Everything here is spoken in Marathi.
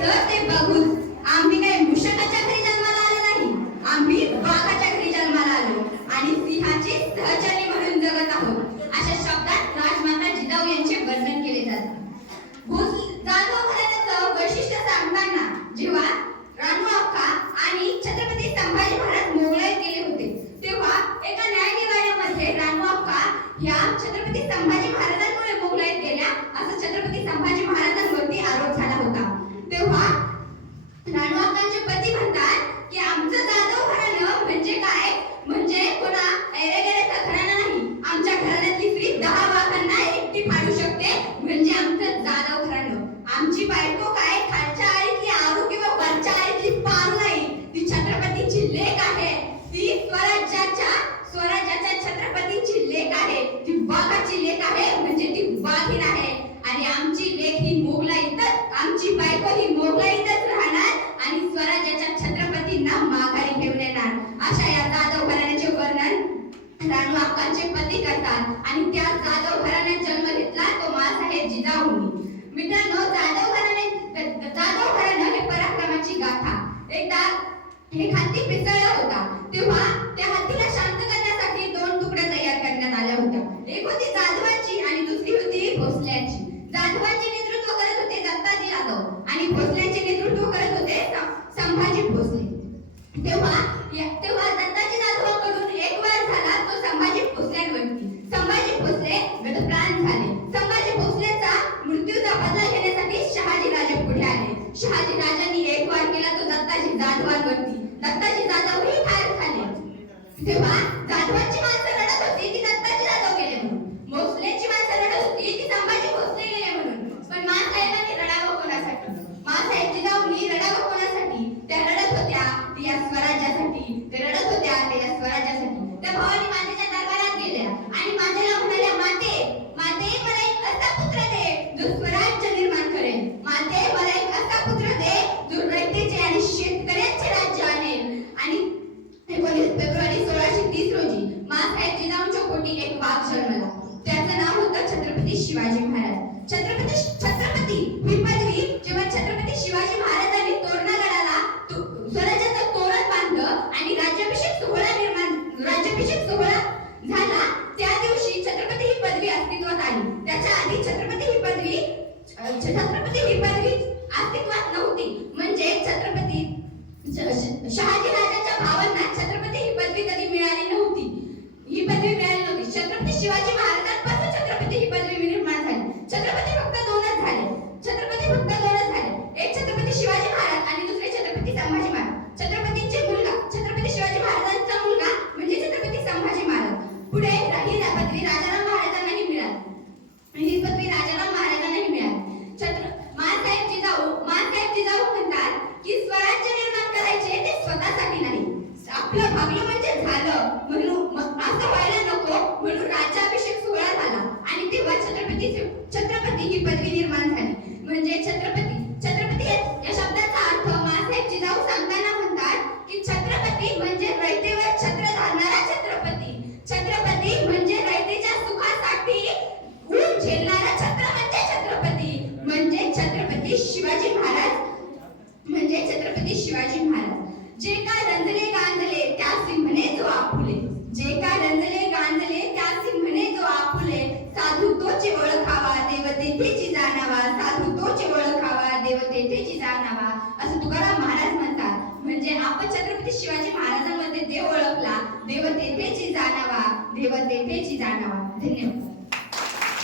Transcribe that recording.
पाहायचं ते बघून. आम्ही काही मूषकाच्या घरी जन्माला आलो नाही, आम्ही वाघाच्या घरी जन्माला आलो आणि सिंहाची सहचरी म्हणून जगत आहोत. अशा शब्दात राजमाता जिजाऊ यांचे वर्णन केले जाते. जाधव घराण्याचं वैशिष्ट्य सांगताना जेव्हा राणू अक्का आणि छत्रपती संभाजी महाराज मोगलाईत गेले होते, तेव्हा एका न्यायनिवाड्यामध्ये राणू अक्का ह्या छत्रपती संभाजी महाराजांमुळे मोगलाईत गेल्या असं छत्रपती संभाजी महाराजांवरती आरोप झाला होता. तेव्हा राणू अक्कांचे पती म्हणतात की आमचं जाधव घराणं म्हणजे काय, म्हणजे कोणा ऐरेगेरेचा घराणा नाही, आमच्या घराण्यातली स्त्री 10 वाघांना एकटी फाडू शकते म्हणजे आमचं जाधव घराणं. आमची बायको काय खालच्या आळीतली आरू किंवा वरच्या आळीतली पारू नाही, ती छत्रपतीची लेक आहे, ती स्वराज्याच्या छत्रपतीची लेक आहे, ती वाघाची लेक आहे म्हणजे ती वाघीण आहे. आणि आमची लेक ही मोगलाईतच, आमची बायको ही मोगलाईतच राहणार आणि स्वराज्याच्या छत्रपतींना माघारी घेऊन येणार. अशा या जाधव घराण्याचे वर्णन राणू अक्कांचे पती करतात. आणि त्या जाधव घराण्यात जन्म घेतला तो माँसाहेब जिजाऊंनी. मित्रांनो, जाधव घराणं हे पराक्रमाची गाथा. एकदा एक हत्ती पिसळला होता, तेव्हा त्या हत्तीला शांत करण्यासाठी 2 तुकड्या तयार करण्यात आल्या होत्या. एक होती जाधवांची आणि दुसरी होती भोसल्याची. जाधवांचे नेतृत्व करत होते दत्ताजी जाधव आणि भोसल्याचे नेतृत्व करत होते संभाजी भोसले. तेव्हा दत्ताजी जाधवांकडून एक वार झाला तो संभाजी भोसल्यांवरती. संभाजी भोसले गतप्राण झाले. संभाजी भोसलेचा मृत्यूचा बदला घेण्यासाठी शहाजी राजे पुढे आले. शहाजी राजांनी एक वार केला तो दत्ताजी जाधवांवरती. दत्ताजी जाधवही ठार झाले. तेव्हा जाधवांची माणसं रडत होती की दत्ताजी जाधव गेले म्हणून, भोसलेची माणसं रडत होती की संभाजी भोसले गेले म्हणून. पण माँसाहेबांनी रडावं कोणासाठी? माँसाहेब जिजाऊंनी रडावं कोणासाठी? त्या रडत होत्या ती या स्वराज्यासाठी, ते रडत होत्या ते या स्वराज्यासाठी. त्या भवानी मातेच्या दरबारात गेल्या आणि मातेला म्हणाल्या, माते मला एक असा पुत्र दे जो स्वराज्य निर्माण करेल. माते मला एक असा पुत्र दे जो रयतेचे आणि शेतकऱ्यांचे राज्य आणेल. आणि 19 फेब्रुवारी 1630 रोजी माँसाहेब जिजाऊंच्या पोटी एक वाघ जन्मला. त्याचं नाव होतं छत्रपती शिवाजी महाराज. छत्रपती ही पदवी जेव्हा छत्रपती शिवाजी महाराजांनी तोरणागडाला स्वराज्याचं तोरण बांधलं आणि राज्याभिषेक सोहळा झाला, त्या दिवशी छत्रपती ही पदवी अस्तित्वात आली. त्याच्या आधी छत्रपती ही पदवी अस्तित्वात नव्हती. म्हणजे छत्रपती शहाजी राजाच्या भावांना छत्रपती ही पदवी कधी मिळाली नव्हती. ही पदवी मिळाली नव्हती. छत्रपती शिवाजी महाराजांपासून छत्रपती ही पदवी निर्माण झाली. छत्रपती फक्त दोनच झाले. एक छत्रपती शिवाजी महाराज आणि दुसरे छत्रपती संभाजी महाराज. छत्रपतींचे मुलगा छत्रपती शिवाजी महाराजांचा मुलगा म्हणजे छत्रपती संभाजी महाराज. पुढे ही पदवी राजाराम महाराजांनाही मिळाली. ही पदवी राजाराम महाराजांनाही मिळाली. माँसाहेब जिजाऊ म्हणतात की स्वराज्य निर्माण करायचे ते स्वतःसाठी नाही, आपलं भागलं म्हणजे झालं म्हणून असं व्हायला नको म्हणून राज्याभिषेक सोहळा झाला आणि तेव्हा छत्रपती ही पदवी निर्माण झाली. म्हणजे छत्रपती या शब्दाचा अर्थ माँसाहेब जिजाऊ सांगताना म्हणतात की छत्रपती म्हणजे रयतेवर छत्र धरणारा छत्रपती. छत्रपती म्हणजे रयतेच्या सुखासाठी ऊन झेलणारा छत्र म्हणजे छत्रपती. म्हणजे छत्रपती शिवाजी महाराज. जे काय रंजले गांजले त्यासी म्हणे जो आपुले. जे काय रंजले गांजले त्यासी म्हणे जो आपुले. साधू तोचे ओळखावा देव तेथेची जाणावा. साधू तोचे ओळखावा देव तेथेची जाणावा असं तुकाराम महाराज म्हणतात. म्हणजे आपण छत्रपती शिवाजी महाराजांमध्ये देव ओळखला, देव तेथेची जाणावा. धन्यवाद.